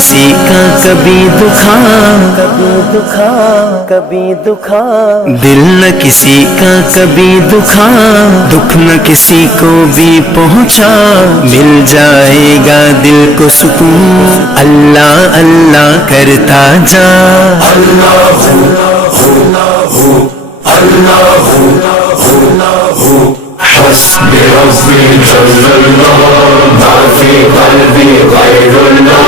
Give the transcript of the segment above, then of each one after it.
کسی کا کبھی دکھا، کبھی دکھا دل نہ کسی کا کبھی دکھا، دکھ نہ کسی کو بھی پہنچا، مل جائے گا دل کو سکون، اللہ اللہ کرتا جا۔ حسبي ربي جل الله ما في قلبي غير الله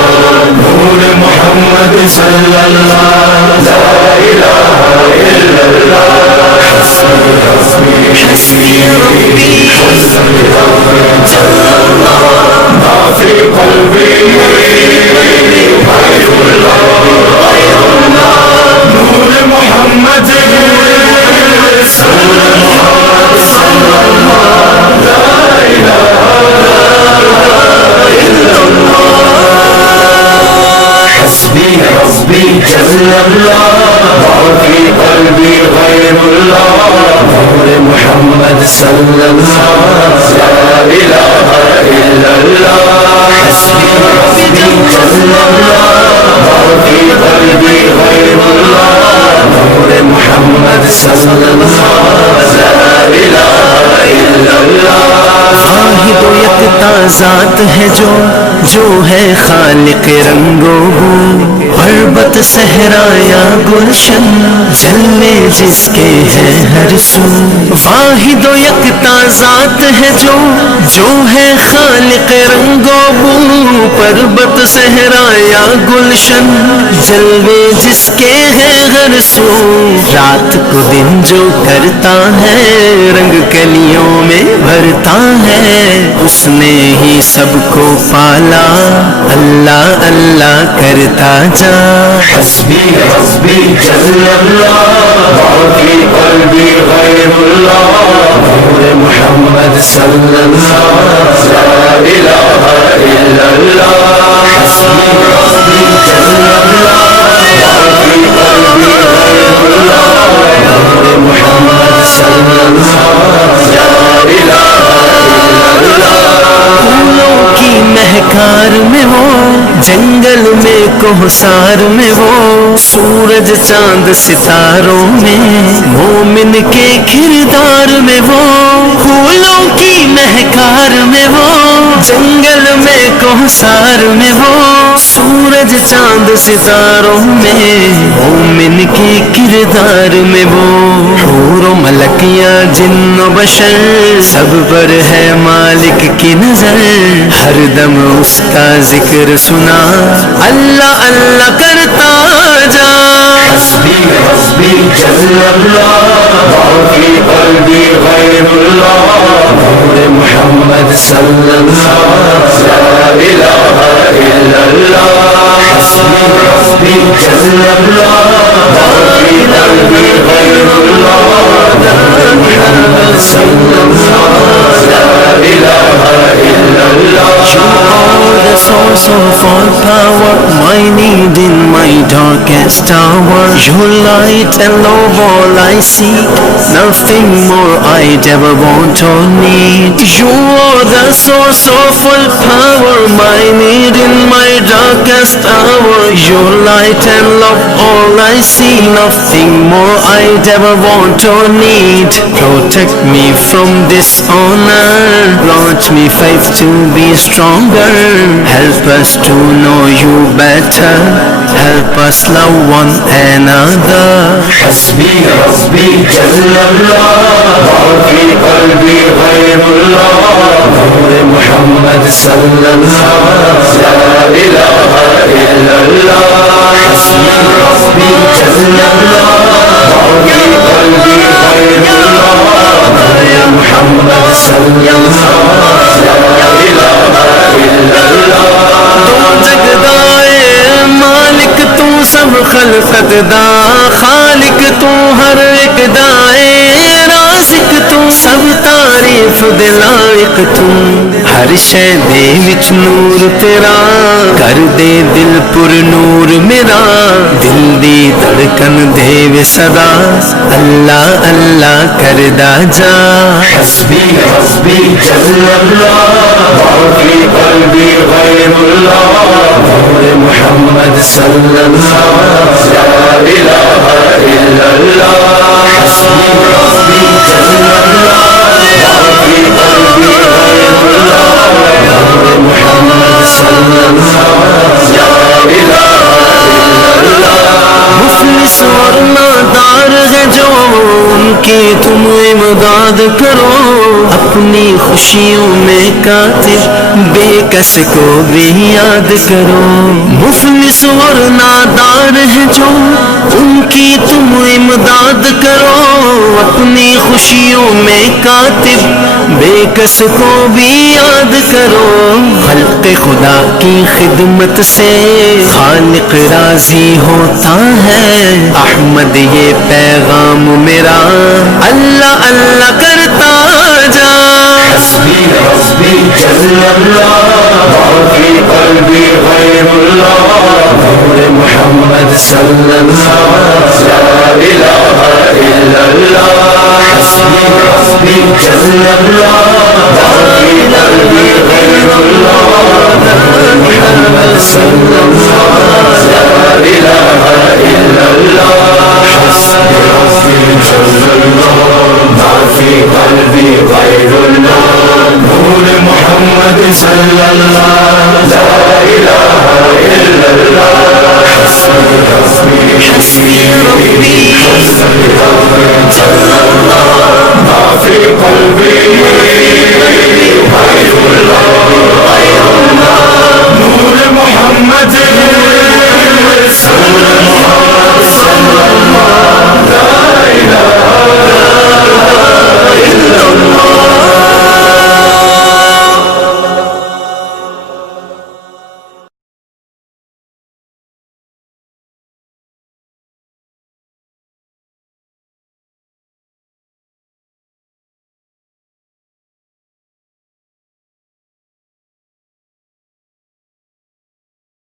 نور محمد صلى الله لا إله إلا الله حسبي ربي جل الله ما في قلبي غير الله نور محمد صلى الله ربي جل الله ما في قلبي غير الله نور محمد صلى الله لا إله إلا الله حسبي ربي جل الله ما في قلبي غير الله نور محمد صلى الله لا إله إلا الله واحد و یکتا ذات ہے جو ہے خالق رنگو بو، پربت صحرا یا گلشن جلوے جس کے ہے ہر سو۔ واحد و یکتا ذات ہے جو ہے خالق رنگو بو، پربت صحرا یا گلشن جلوے جس کے ہے ہر سو۔ رات کو دن جو کرتا ہے رنگ کلیوں میں بھرتا ہے، اس نے ہی سب کو پالا، اللہ اللہ کرتا جا۔ حسبي ربي جل الله ما في قلبي غير الله نور محمد صلى الله لا إله إلا الله حسبي ربي جل الله ما في قلبي غير الله نور محمد صلى الله لا إله إلا الله۔ پھولوں کی مہکار میں وہ، جنگل میں کوہسار میں وہ، سورج چاند ستاروں میں، مومن کے کردار میں وہ۔ پھولوں کی مہکار میں وہ، جنگل میں کوہسار میں وہ، سورج چاند ستاروں میں، مومن کے کردار میں وہ۔ حور و ملکیاں جن و بشر سب پر ہے مالک کی نظر، ہر دم اس کا ذکر سنا، اللہ اللہ کرتا جا۔ حسبي ربي جل الله ما في قلبي غير الله نور محمد صلى الله لا إله إلا الله حسبي ربي جل الله ما في قلبي غير الله نور محمد صلى الله لا إله إلا الله You are the source of all power, my need in my darkest hour. Your light and love all I seek, nothing more I'd ever want or need. You are the source of all power, my need in my darkest hour. Your light and love all I see, nothing more I'd ever want or need. Protect me from dishonor, launch me faith to be stronger. Help us to know you better, help us love one another. حسبي ربي جل الله ما في قلبي غير الله نور محمد صلى الله لا إله إلا الله حسبي ربي جل الله ما في قلبي غير الله نور محمد صلى الله لا إله إلا الله۔ تو جگدائے مالک تو سب خلقت دا، خالق تو ہر ایک دائے، رازق تو سب تعریف دلائق تو، ہر ہر شے دے وچ نور تیرا کر دے دل پر نور میرا دل دی دھڑکن دے وے صدا اللہ اللہ کردا جا حسبی حسبی جل اللہ ما فی قلبی غیر اللہ نور محمد صلی اللہ لا الہ الا اللہ حسبی حسبی جل اللہ ما فی قلبی غیر اللہ نور محمد صلی اللہ لا الہ الا اللہ مفلس اور نادار ہے جو ان کی تم امداد کرو اپنی خوشیوں میں کاتب بے کس کو بھی یاد کرو مفلس اور نادار ہے جو ان کی تم امداد کرو اپنی خوشیوں میں کاتب بے کس کو بھی یاد کرو خلق خدا کی خدمت سے خالق راضی ہوتا ہے احمد یہ پیغام میرا اللہ اللہ کرتا جا حسبی حسبی جل اللہ ما فی قلبی غیر اللہ نور محمد صلی اللہ لا الہ الا اللہ حسبی حسبی جل اللہ ما فی قلبی غیر اللہ نور محمد صلی اللہ لا الہ الا اللہ حسبی حسبی جل اللہ ما فی قلبی غیر اللہ نور محمد صلی